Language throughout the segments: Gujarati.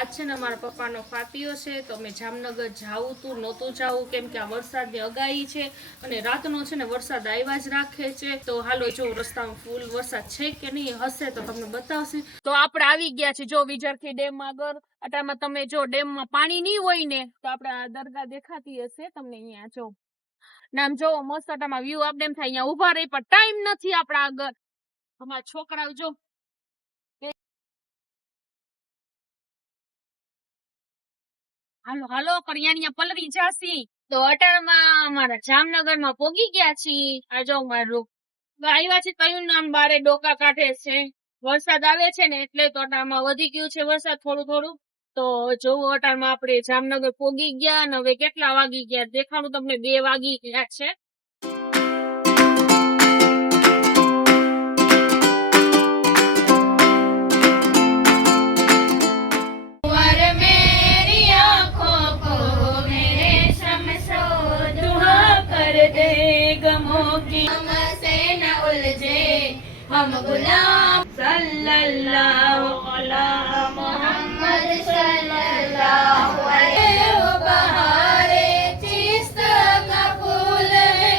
આજ છે ને મારા પપ્પાનો ફાતિયો છે તો અમે જામનગર જાવું તું નહોતું જાવું કેમ કે આ વરસાદની અગાહી છે અને રાતનો છે ને વરસાદ આવ્યા જ રાખે છે તો હાલો જો રસ્તામાં ફૂલ વરસાદ છે કે નહીં હશે તો તમને બતાવશે। તો આપણે આવી ગયા છે જો વિજરખી ડેમ આગળ અટામાં તમે જો ડેમમાં પાણી નહીં હોય ને તો આપણે આ દરગાહ દેખાતી હશે તમને અહીંયા જો નામ જો મસ્ત અટામાં વ્યૂ આપણે એમ થાય અહીંયા ઊભા રહી પણ ટાઈમ નથી આપણા આગળ અમારા છોકરાઓ જો હાલો હાલો કરિયાણિયા પલરી જાસી તો અટાણમાં અમારા જામનગરમાં પોગી ગયા છીએ આ જો મારું આવ્યા છે કયું નામ બારે ડોકા કાઢે છે વરસાદ આવે છે ને એટલે તો અટાણમાં વધી ગયું છે વરસાદ થોડું થોડું તો જોવું અટાણમાં આપણે જામનગર પોગી ગયા અને હવે કેટલા વાગી ગયા દેખાડું તમને 2 વાગી ગયા છે। हम गुलाम सल्लल्लाहु अला मोहम्मद सल्लल्लाहु अलैहि व बहारे चिस्त का फूल है।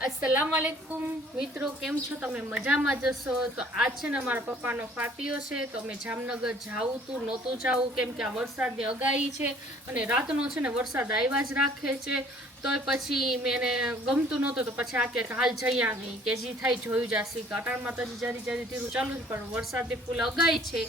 अस्सलाम वालेकुम મિત્રો કેમ છો તમે મજામાં જશો તો આજ છે ને મારા પપ્પાનો ફાતિયો છે તો અમે જામનગર જાવું તું નહોતું જાવું કેમ કે આ વરસાદની અગાહી છે અને રાતનો છે ને વરસાદ આવ્યા જ રાખે છે તો પછી મેં ગમતું નહોતું તો પછી આ કે હાલ જયા નહીં કે જે થાય જોયું જશે કે અટાણમાં તો જરી જરી ધીરું ચાલુ છે પણ વરસાદની ફૂલ અગાહી છે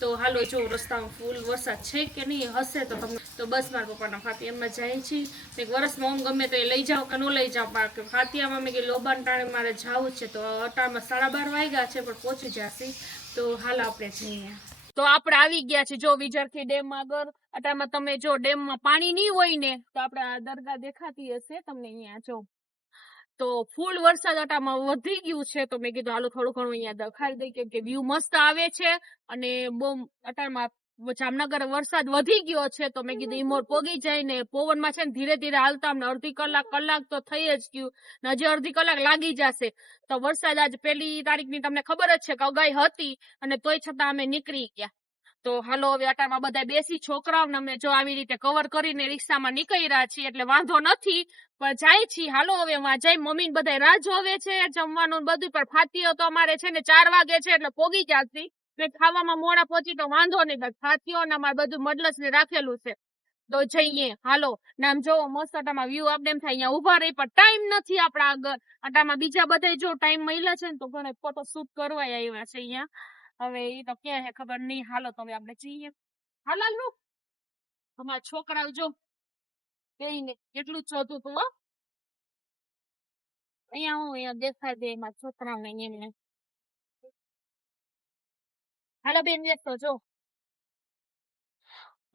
તો હાલો જો રસ્તામાં ફૂલ વરસાદ છે કે નહીં હશે તો તમને તો બસ મારા પપ્પાના ફાતિયામાં જાય છે એક વર્ષમાં હું ગમે તો એ લઈ જાઓ કે ન લઈ જાઓ બાકી ફાતિયામાં મેં કે લોબાન ટાણે મારે જવું છે તો અટાણમાં 12:30 વાગ્યા છે પણ પહોંચી જશે તો હાલ આપણે જઈએ। તો આપણે આવી ગયા છે જો વિજરખી ડેમ આગળ અટામાં તમે જો ડેમમાં પાણી નહીં હોય ને તો આપણે આ દરગાહ દેખાતી હશે તમને અહીંયા જો તો ફૂલ વરસાદ અટામાં વધી ગયું છે તો મેં કીધું હાલો થોડું ઘણું અહીંયા દેખાડી દઈ કેમ કે વ્યૂ મસ્ત આવે છે અને બહુ અટામાં જામનગર વરસાદ વધી ગયો છે તો મેં કીધું ઈમોર પોગી જાય ને પવનમાં છે ને ધીરે ધીરે હાલતા અમને અડધી કલાક તો થઈ જ ગયું ને હજી અડધી કલાક લાગી જશે તો વરસાદ આજ 1 તારીખની તમને ખબર જ છે કે અગાઈ હતી અને તોય છતાં અમે નીકળી ગયા તો હાલો હવે અટામાં બધા બેસી છોકરાઓને અમે જો આવી રીતે કવર કરીને રિક્ષામાં નીકળી રહ્યા છીએ એટલે વાંધો નથી પણ જાય છીએ હાલો હવે માં જાય મમ્મી બધા રાહ જોવે છે જમવાનું બધું પણ ફાતિયો તો અમારે છે ને 4 વાગે છે એટલે પોગી જશે ખાવામાં મોડા પહોંચી તો વાંધો નહીં ફાતિયો ને અમારે બધું મડલસ ને રાખેલું છે તો જઈએ હાલો નામ જો મસ્ત અટામાં વ્યૂ આપણે એમ થાય અહીંયા ઊભા રહી પણ ટાઈમ નથી આપણા આગળ અટામાં બીજા બધા જો ટાઈમ મળ્યા છે ને તો ઘણા ફોટો શૂટ કરવા આવ્યા છે અહીંયા હવે એ તો ક્યાં હે ખબર નહીં હાલો તો આપણે જઈએ હાલ અમારા છોકરાઓ જો બેહીને કેટલું જોતું તું અહીંયા દેખાય દે એમાં છોકરાઓને એમને હાલો બેન તો જો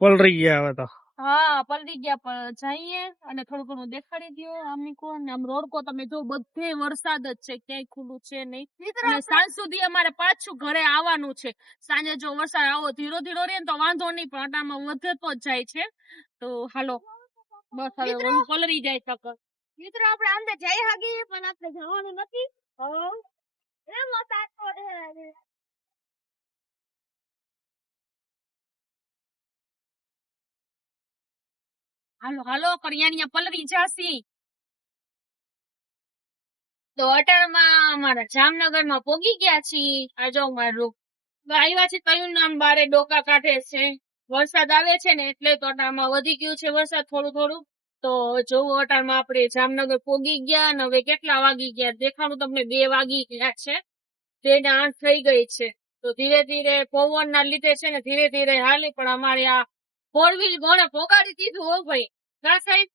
પલરી ગયા હવે તો હા પલરી ગયા પણ જઈએ અને થોડું ઘણું દેખાડી દો આમની કો ને આમ રોડકો તમે જો બધે વરસાદ જ છે ક્યાંય ખુલ્લું છે નહીં અને સાંજ સુધી અમારે પાછું ઘરે આવવાનું છે સાંજે જો વરસાદ આવો ધીરો ધીરો રહે ને તો વાંધો નહીં પણ અટામાં વધે તો જ જાય છે તો હાલો બસ હવે પલરી જાય તક મિત્રો આપણે અંદર જઈ હાગી પણ આપણે જવાનું નથી એમ વરસાદ પડે હાલો હાલો કરિયાણિયા પલરી જાસી તો અટાણમાં અમારા જામનગરમાં પોગી ગયા છીએ આ જો મારું આવ્યા છે કયું નામ બારે ડોકા કાઢે છે વરસાદ આવે છે ને એટલે તો અટાણમાં વધી ગયું છે વરસાદ થોડું થોડું તો જોવું અટાણમાં આપણે જામનગર પોગી ગયા અને હવે કેટલા વાગી ગયા દેખાડું તમને 2 વાગી ગયા છે 8 થઈ ગઈ છે તો ધીરે ધીરે પવન ના લીધે છે ને ધીરે ધીરે હાલી પણ અમારે આ 4 વ્હીલ ઘોડે પોગાડી દીધું હો ભાઈ ના સાહેબ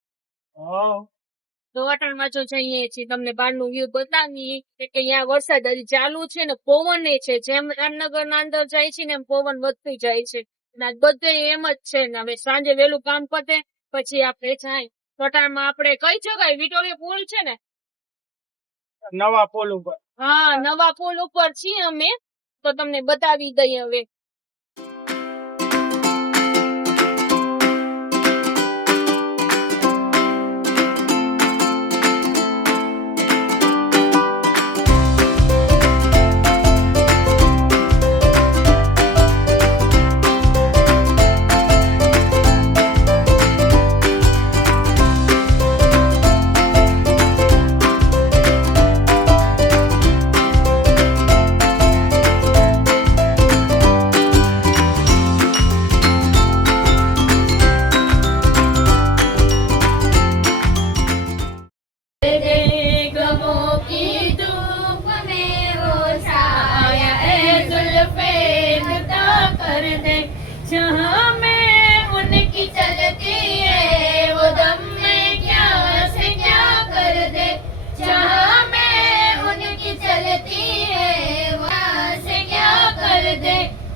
તો અટાણમાં જો જઈએ છીએ તમને બહારનું વ્યૂ બતાવીએ કે અહીંયા વરસાદ હજી ચાલુ છે ને પવન છે જેમ જામનગર ના અંદર જાય છે ને એમ પવન વધતું જાય છે બધે એમ જ છે ને હવે સાંજે વહેલું કામ પતે પછી આપણે જાય તો અટાણમાં આપણે કઈ જગ્યાએ વિક્ટોરિયા પુલ છે ને નવા પુલ ઉપર હા નવા પુલ ઉપર છીએ અમે તો તમને બતાવી દઈએ હવે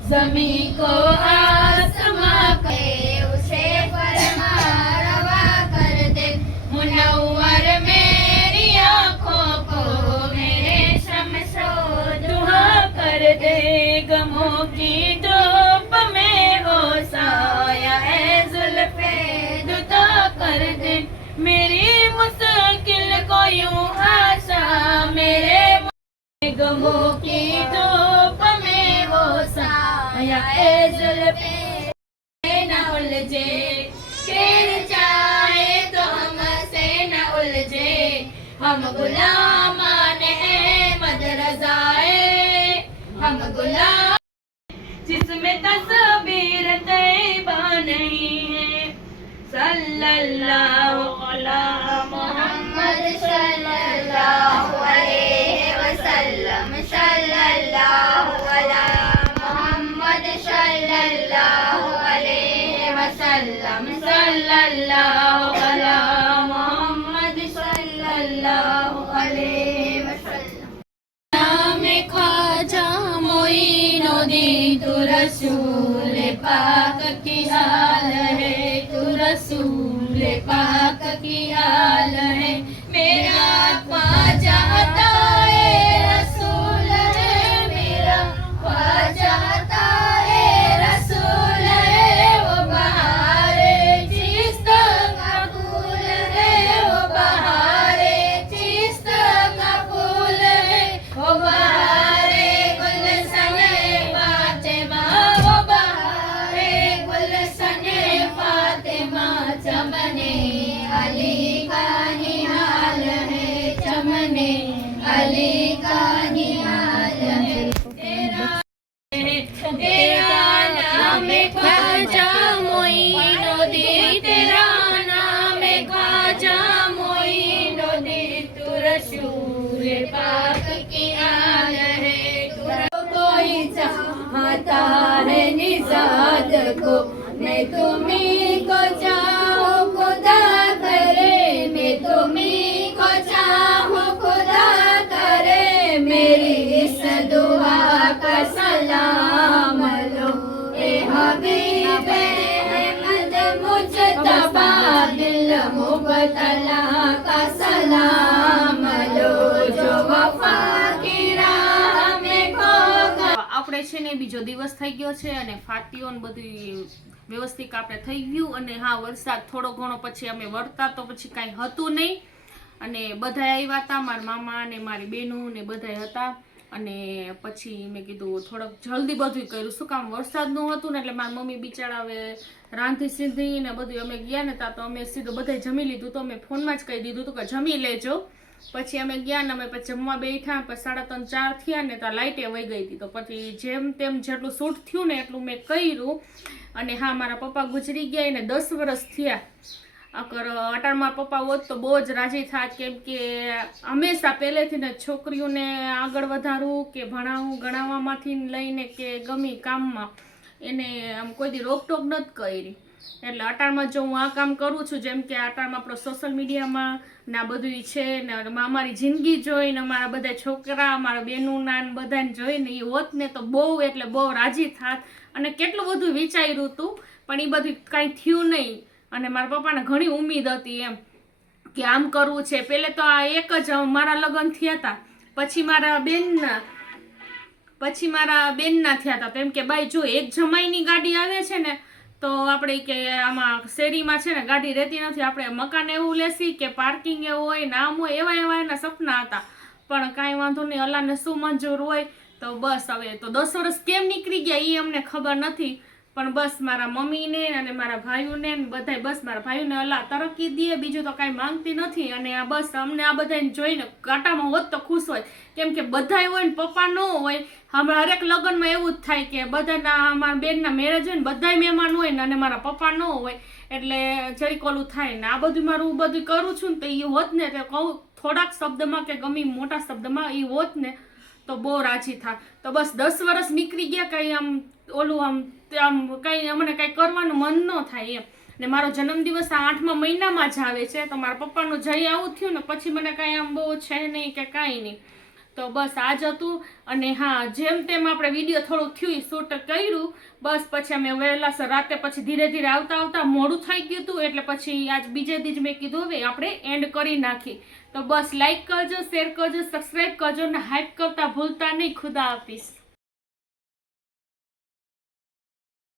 जमी को आसमां उसे परमारवा कर दे मुनव्वर मेरी आँखों को मेरे शमशो दुआ कर दे गमों की धूप में हो साया है जुल्फे जुदा कर दे मेरी मुश्किल को यूं आशा मेरे गमों की धूप में हो साया है जुल्फे न उलझे गिर जाए तो हमसे न उलझे हम गुलामान अहमद रज़ाए हम गुलाम जिसमें तस्वीर तैयबा नहीं है सल्लल्लाहु अला मोहम्मद सल्लल्लाहु अलैहि वसल्लम सल्लल्लाहु अला मोहम्मद सल्लल्लाहु अलैहि वसल्लम सल्लल्लाहु अला मोहम्मद सल्लल्लाहु अलैहि वसल्लम नाम ख्वाजा मोइनुद्दीन तू रसूल पाक की हाल है तू रसूल पाक की हाल है मेरा ख्वाजा ताए रसूल है मेरा ख्वाजा ताए रसूल है वो बहारे चिस्त का फूल है वो बहारे चिस्त का फूल है वो बहारे गुलशन फातिमा वो बहारे गुलशन फातिमा चमने अली का निहाल है चमने अली का निहाल है तेरा नाम ख्वाजा मोइनुद्दीन तेरा नाम ख्वाजा मोइनुद्दीन तू रसूल पाक की आल है तू कोई चाहता है निजात को मैं तुम्हीं को चाहूं खुदा करे मैं तुम्हीं को चाहूं खुदा करे मेरी इस दुआ का सलाम लो ए हबीब अहमद मुजतबा दिल मुबतला का सलाम लो जो वफा की राह में खो गया આપણે છે ને બીજો દિવસ થઈ ગયો છે અને ફાટીઓ ને બધું વ્યવસ્થિત આપણે થઈ ગયું અને હા વરસાદ થોડો ઘણો પછી અમે વરતા તો પછી કાંઈ હતું નહીં અને બધા આવ્યા હતા મારા મામા ને મારી બહેનો ને બધા હતા અને પછી મેં કીધું થોડોક જલ્દી બધું કર્યું શું કામ વરસાદનું હતું ને એટલે મારી મમ્મી બિચારા હવે રાંધી સીધી ને બધું અમે ગયા ને ત્યાં તો અમે સીધું બધાય જમી લીધું તો અમે ફોનમાં જ કહી દીધું હતું કે જમી લેજો પછી અમે ગયા ને અમે પછી જમવા બેઠા પછી 3:30 4 થયા ને તો લાઇટે વહી ગઈ હતી તો પછી જેમ તેમ જેટલું શૂટ થયું ને એટલું મેં કર્યું અને હા મારા પપ્પા ગુજરી ગયા એને 10 વર્ષ થયા અગર અટાણ મારા પપ્પા હોત તો બહુ જ રાજી થાત કેમ કે હંમેશા પહેલેથી ને છોકરીઓને આગળ વધારવું કે ભણાવવું ગણાવવામાંથી લઈને કે ગમે કામમાં એને આમ કોઈ દી રોકટોક નથી કરી એટલે અટાણમાં જો હું આ કામ કરું છું જેમ કે અટાણમાં આપણો સોશિયલ મીડિયામાં ને આ બધું છે ને અમારી જિંદગી જોઈને અમારા બધા છોકરા અમારા બહેનોના ને બધાને જોઈને એ હોત ને તો બહુ એટલે બહુ રાજી થાત અને કેટલું બધું વિચાર્યું હતું પણ એ બધું કાંઈ થયું નહીં અને મારા પપ્પાને ઘણી ઉમ્મીદ હતી એમ કે આમ કરવું છે પહેલે તો આ એક જ મારા લગ્ન થયા હતા પછી મારા બેનના થયા હતા તેમ કે બાઈ જો એક જમાઈની ગાડી આવે છે ને તો આપણે કે આમાં શેરીમાં છે ને ગાડી રહેતી નથી આપણે મકાન એવું લેસી કે પાર્કિંગ એવું હોય નામ હોય એવા એના સપના હતા પણ કાંઈ વાંધો નહીં અલ્લાહને શું મંજૂર હોય તો બસ હવે તો 10 વર્ષ કેમ નીકળી ગયા એ અમને ખબર નથી પણ બસ મારા મમ્મીને અને મારા ભાઈઓને બધાય બસ મારા ભાઈઓને અલ્લાહ તરક્કી દે બીજું તો કાંઈ માંગતી નથી અને આ બસ અમને આ બધાને જોઈને કાંટામાં હોત તો ખુશ હોય કેમ કે બધાય હોય ને પપ્પા ન હોય હમણાં હરેક લગ્નમાં એવું જ થાય કે બધાના મારા બેનના મેરેજ હોય ને બધાય મહેમાન હોય ને અને મારા પપ્પા ન હોય એટલે જરીક ઓલું થાય ને આ બધું મારું બધું કરું છું ને તો એ હોત ને તો કહું થોડાક શબ્દમાં કે ગમે મોટા શબ્દમાં એ હોત ને તો બહુ રાજી થાય તો બસ 10 વર્ષ નીકળી ગયા કંઈ આમ ઓલું આમ કંઈ અમને કંઈ કરવાનું મન ન થાય એમ ને મારો જન્મદિવસ આ 8મા મહિનામાં જ આવે છે તો મારા પપ્પાનું જઈ આવું થયું ને પછી મને કાંઈ આમ બહુ છે નહીં કે કાંઈ નહીં તો બસ આજ હતું. અને હા, જેમ તેમ આપણે વિડીયો થોડું થયું શૂટ કર્યું. બસ પછી અમે વહેલાસર રાતે પછી ધીરે ધીરે આવતા મોડું થઈ ગયું હતું, એટલે પછી આજ બીજે દી જ મેં કીધું હવે આપણે એન્ડ કરી નાખી. તો બસ લાઈક કરજો, શેર કરજો, સબસ્ક્રાઈબ કરજો અને હાઈપ કરતા ભૂલતા નહીં. ખુદા હાફિઝ.